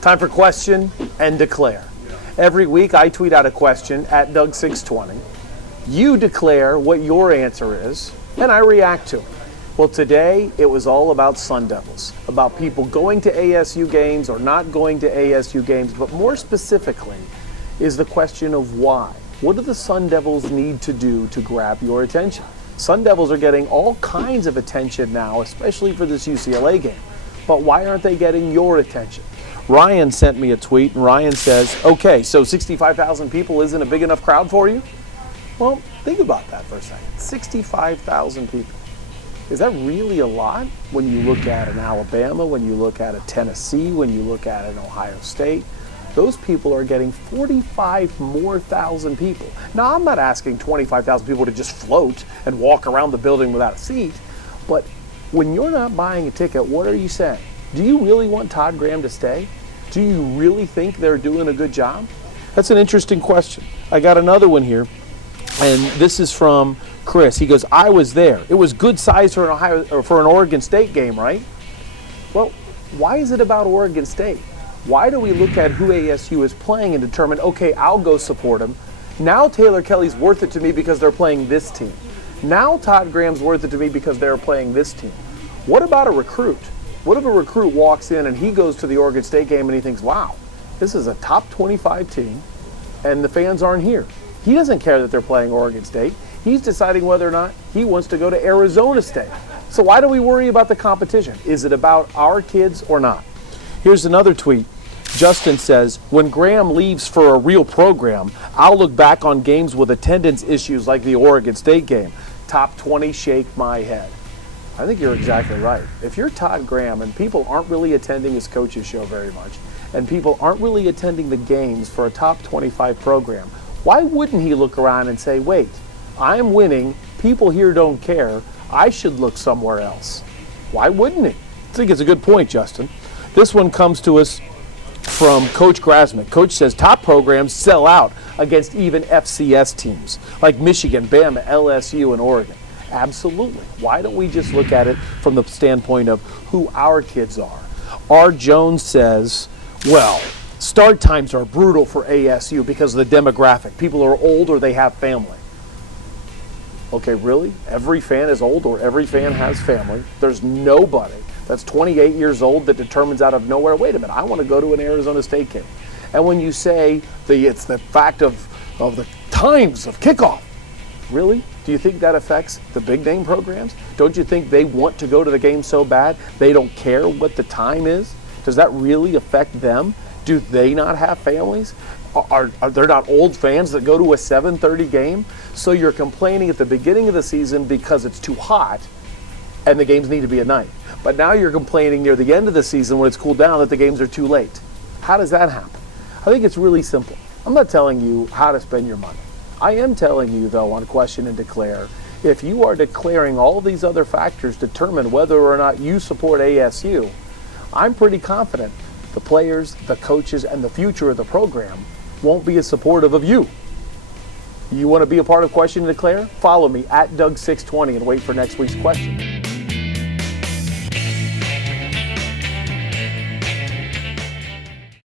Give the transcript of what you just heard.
Time for question and declare. Every week I tweet out a question at Doug620. You declare what your answer is, and I react to it. Well, today it was all about Sun Devils, about people going to ASU games or not going to ASU games, but more specifically is the question of why. What do the Sun Devils need to do to grab your attention? Sun Devils are getting all kinds of attention now, especially for this UCLA game. But why aren't they getting your attention? Ryan sent me a tweet, and Ryan says, okay, so 65,000 people isn't a big enough crowd for you? Well, think about that for a second. 65,000 people. Is that really a lot when you look at an Alabama, when you look at a Tennessee, when you look at an Ohio State? Those people are getting 45,000 more people. Now, I'm not asking 25,000 people to just float and walk around the building without a seat, but when you're not buying a ticket, what are you saying? Do you really want Todd Graham to stay? Do you really think they're doing a good job? That's an interesting question. I got another one here, and this is from Chris. He goes, I was there. It was good size for an Oregon State game, right? Well, why is it about Oregon State? Why do we look at who ASU is playing and determine, okay, I'll go support them. Now Taylor Kelly's worth it to me because they're playing this team. Now Todd Graham's worth it to me because they're playing this team. What about a recruit? What if a recruit walks in and he goes to the Oregon State game and he thinks, wow, this is a top 25 team and the fans aren't here. He doesn't care that they're playing Oregon State. He's deciding whether or not he wants to go to Arizona State. So why do we worry about the competition? Is it about our kids or not? Here's another tweet. Justin says, when Graham leaves for a real program, I'll look back on games with attendance issues like the Oregon State game. Top 20, shake my head. I think you're exactly right. If you're Todd Graham and people aren't really attending his coach's show very much, and people aren't really attending the games for a top 25 program, why wouldn't he look around and say, wait, I'm winning, people here don't care, I should look somewhere else? Why wouldn't he? I think it's a good point, Justin. This one comes to us from Coach Grassman. Coach says top programs sell out against even FCS teams like Michigan, Bama, LSU, and Oregon. Absolutely. Why don't we just look at it from the standpoint of who our kids are? R. Jones says, well, start times are brutal for ASU because of the demographic. People are old or they have family. Okay, really? Every fan is old or every fan has family. There's nobody that's 28 years old that determines out of nowhere, wait a minute, I want to go to an Arizona State game. And when you say it's the fact of the times of kickoff, really? Do you think that affects the big name programs? Don't you think they want to go to the game so bad they don't care what the time is? Does that really affect them? Do they not have families? Are there not old fans that go to a 7:30 game? So you're complaining at the beginning of the season because it's too hot and the games need to be at night. But now you're complaining near the end of the season when it's cooled down that the games are too late. How does that happen? I think it's really simple. I'm not telling you how to spend your money. I am telling you, though, on question and declare, if you are declaring all these other factors determine whether or not you support ASU, I'm pretty confident the players, the coaches, and the future of the program won't be as supportive of you. You want to be a part of question and declare? Follow me at Doug620 and wait for next week's question.